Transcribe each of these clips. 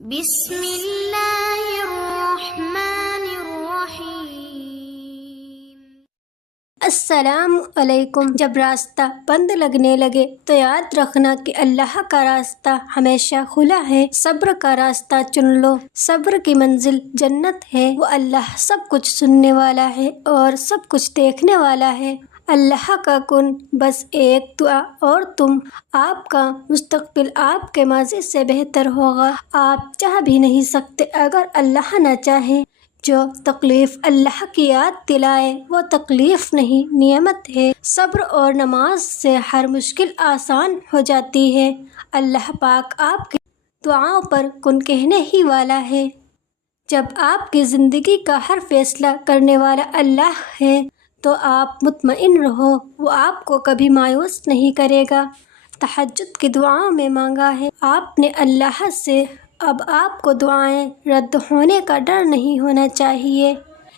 بسم اللہ الرحمن الرحیم۔ السلام علیکم۔ جب راستہ بند لگنے لگے تو یاد رکھنا کہ اللہ کا راستہ ہمیشہ کھلا ہے۔ صبر کا راستہ چن لو، صبر کی منزل جنت ہے۔ وہ اللہ سب کچھ سننے والا ہے اور سب کچھ دیکھنے والا ہے۔ اللہ کا کن بس ایک دعا اور آپ کا مستقبل آپ کے ماضی سے بہتر ہوگا۔ آپ چاہ بھی نہیں سکتے اگر اللہ نہ چاہے۔ جو تکلیف اللہ کی یاد دلائے وہ تکلیف نہیں، نعمت ہے۔ صبر اور نماز سے ہر مشکل آسان ہو جاتی ہے۔ اللہ پاک آپ کی دعاؤں پر کن کہنے ہی والا ہے۔ جب آپ کی زندگی کا ہر فیصلہ کرنے والا اللہ ہے تو آپ مطمئن رہو، وہ آپ کو کبھی مایوس نہیں کرے گا۔ تہجد کی دعاؤں میں مانگا ہے آپ نے اللہ سے، اب آپ کو دعائیں رد ہونے کا ڈر نہیں ہونا چاہیے۔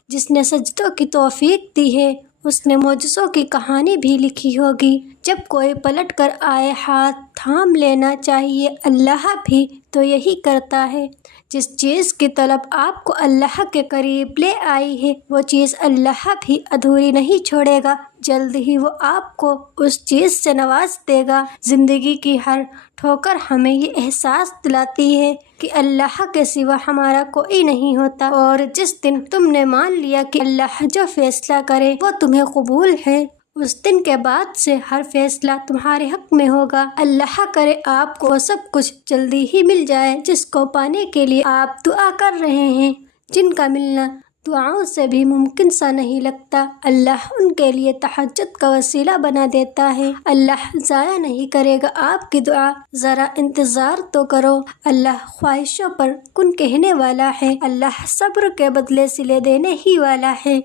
جس نے سجدوں کی توفیق دی ہے اس نے معجزوں کی کہانی بھی لکھی ہوگی۔ جب کوئی پلٹ کر آئے ہاتھ تھام لینا چاہیے، اللہ بھی تو یہی کرتا ہے۔ جس چیز کی طلب آپ کو اللہ کے قریب لے آئی ہے وہ چیز اللہ بھی ادھوری نہیں چھوڑے گا، جلد ہی وہ آپ کو اس چیز سے نواز دے گا۔ زندگی کی ہر ٹھوکر ہمیں یہ احساس دلاتی ہے کہ اللہ کے سوا ہمارا کوئی نہیں ہوتا، اور جس دن تم نے مان لیا کہ اللہ جو فیصلہ کرے وہ تمہیں قبول ہے، اس دن کے بعد سے ہر فیصلہ تمہارے حق میں ہوگا۔ اللہ کرے آپ کو وہ سب کچھ جلدی ہی مل جائے جس کو پانے کے لیے آپ دعا کر رہے ہیں۔ جن کا ملنا دعاؤں سے بھی ممکن سا نہیں لگتا، اللہ ان کے لیے تہجد کا وسیلہ بنا دیتا ہے۔ اللہ ضائع نہیں کرے گا آپ کی دعا، ذرا انتظار تو کرو۔ اللہ خواہشوں پر کن کہنے والا ہے، اللہ صبر کے بدلے صلے دینے ہی والا ہے۔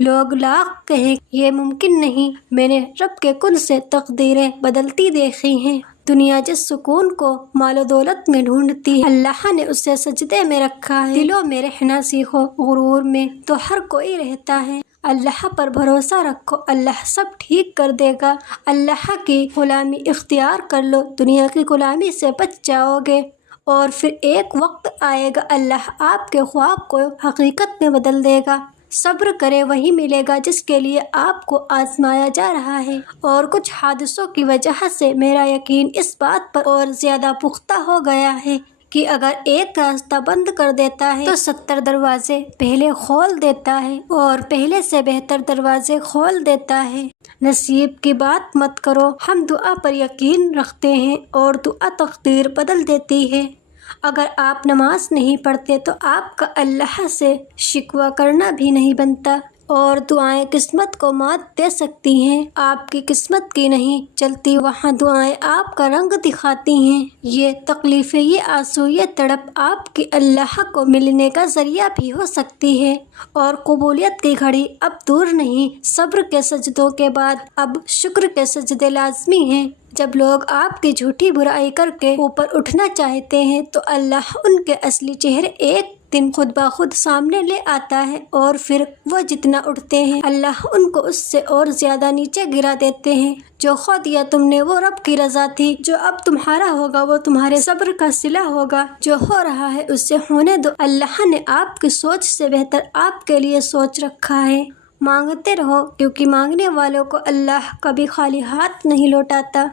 لوگ لاکھ کہیں یہ ممکن نہیں، میں نے رب کے کن سے تقدیریں بدلتی دیکھی ہیں۔ دنیا جس سکون کو مال و دولت میں ڈھونڈتی ہے، اللہ نے اسے سجدے میں رکھا ہے۔ دلوں میں رہنا سیکھو، غرور میں تو ہر کوئی رہتا ہے۔ اللہ پر بھروسہ رکھو، اللہ سب ٹھیک کر دے گا۔ اللہ کی غلامی اختیار کر لو، دنیا کی غلامی سے بچ جاؤ گے، اور پھر ایک وقت آئے گا اللہ آپ کے خواب کو حقیقت میں بدل دے گا۔ صبر کرے وہی ملے گا جس کے لیے آپ کو آزمایا جا رہا ہے، اور کچھ حادثوں کی وجہ سے میرا یقین اس بات پر اور زیادہ پختہ ہو گیا ہے کہ اگر ایک راستہ بند کر دیتا ہے تو 70 دروازے پہلے کھول دیتا ہے، اور پہلے سے بہتر دروازے کھول دیتا ہے۔ نصیب کی بات مت کرو، ہم دعا پر یقین رکھتے ہیں اور دعا تقدیر بدل دیتی ہے۔ اگر آپ نماز نہیں پڑھتے تو آپ کا اللہ سے شکوہ کرنا بھی نہیں بنتا، اور دعائیں قسمت کو مات دے سکتی ہیں۔ آپ کی قسمت کی نہیں چلتی وہاں دعائیں آپ کا رنگ دکھاتی ہیں۔ یہ تکلیفیں، یہ آنسو، یہ تڑپ آپ کی اللہ کو ملنے کا ذریعہ بھی ہو سکتی ہے، اور قبولیت کی گھڑی اب دور نہیں۔ صبر کے سجدوں کے بعد اب شکر کے سجدے لازمی ہیں۔ جب لوگ آپ کی جھوٹی برائی کر کے اوپر اٹھنا چاہتے ہیں تو اللہ ان کے اصلی چہرے ایک دن خود بخود سامنے لے آتا ہے، اور پھر وہ جتنا اٹھتے ہیں اللہ ان کو اس سے اور زیادہ نیچے گرا دیتے ہیں۔ جو کھو دیا تم نے وہ رب کی رضا تھی، جو اب تمہارا ہوگا وہ تمہارے صبر کا صلہ ہوگا۔ جو ہو رہا ہے اسے ہونے دو، اللہ نے آپ کی سوچ سے بہتر آپ کے لیے سوچ رکھا ہے۔ مانگتے رہو، کیونکہ مانگنے والوں کو اللہ کبھی خالی ہاتھ نہیں لوٹاتا۔